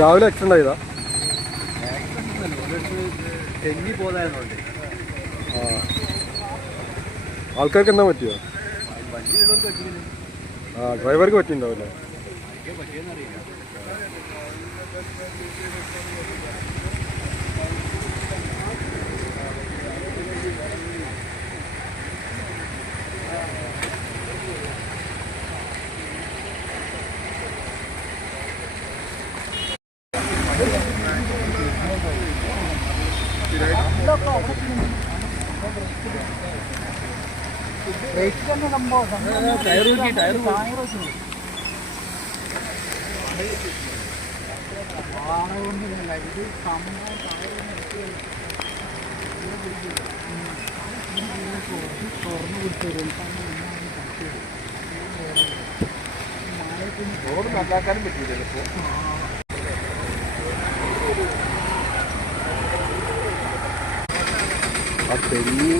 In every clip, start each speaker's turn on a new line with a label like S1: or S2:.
S1: രാവിലെ ആക്സിഡന്റ് ആയതാ? ആൾക്കാർക്ക് എന്താ പറ്റിയോ? ആ ഡ്രൈവർക്ക് പറ്റിയിട്ടുണ്ടാവില്ലേ?
S2: നോക്കി ടയർ റോഡ് നന്നാക്കാനും പറ്റില്ലല്ലോ ഇപ്പോൾ
S1: ആ തെങ്ങ്.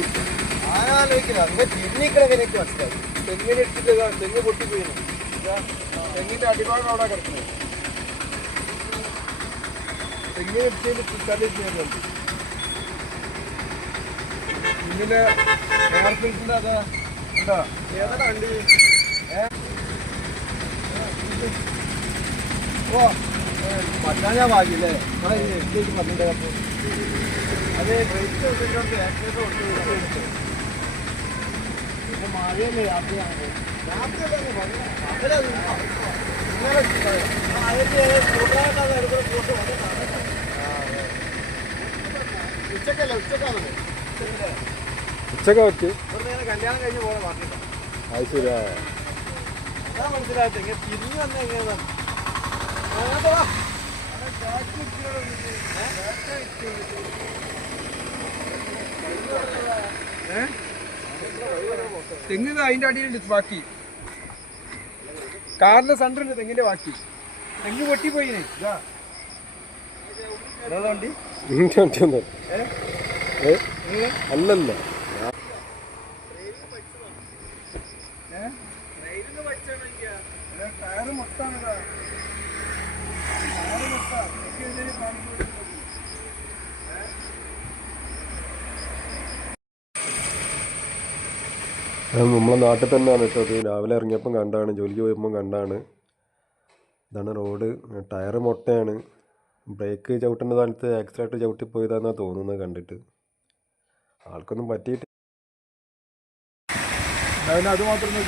S2: ആലോചിക്കില്ല അങ്ങനെ തിരിഞ്ഞിക്കണ എനിക്ക് മനസ്സിലായി തെങ്ങിന് ഇട്ടിട്ട് ഇതാ, തെങ്ങ് പൊട്ടിപ്പോയി തെങ്ങിന്റെ അടിഭാഗം അവിടെ കിടക്കുന്നത് തെങ്ങിനെ ഇട്ടിട്ട് തള്ളിട്ടുണ്ട് ഇന്നലെ എയർ ഫിൽറ്ററിന്റെ അതാ ഉണ്ടോ ഏതാ കണ്ടി ഏ? ഓ ഭാഗ്യല്ലേ അതെ ബ്രേക്ക് കൊടുത്തു മഴയല്ലേ രാത്രിയാണ് രാത്രിയല്ലേ. ഉച്ചക്കല്ല? ഉച്ചക്കാണത് ഉച്ചക്കല്ലേ?
S1: ഉച്ചക്ക പറ്റി.
S2: കല്യാണം കഴിഞ്ഞ് പോലെ പറഞ്ഞിട്ടാ
S1: അത് ശരിയാ
S2: മനസ്സിലായിട്ട് തിരിഞ്ഞു വന്നെങ്ങനെ തെങ്ങ് അതിന്റെ അടിയിലുണ്ട് ബാക്കി. കാറിന്റെ സെന്ററിന്റെ തെങ്ങിന്റെ ബാക്കി. തെങ്ങ് പൊട്ടിപ്പോയിനെ വണ്ടി?
S1: അല്ലല്ല.
S2: ടയറ് മൊത്തമാണ്
S1: നമ്മളെ നാട്ടിൽ തന്നെയാണ് കേട്ടോ. അത് രാവിലെ ഇറങ്ങിയപ്പം കണ്ടാണ് ജോലിക്ക് പോയപ്പം കണ്ടാണ്. ഇതാണ് റോഡ് ടയറ് മൊട്ടയാണ്. ബ്രേക്ക് ചവിട്ടേണ്ട സ്ഥലത്ത് ആക്സിഡന്റ് ചവിട്ടി പോയതാണെന്നാണ് തോന്നുന്നത് കണ്ടിട്ട്. ആൾക്കൊന്നും പറ്റിയിട്ട്
S2: അത് മാത്രമേ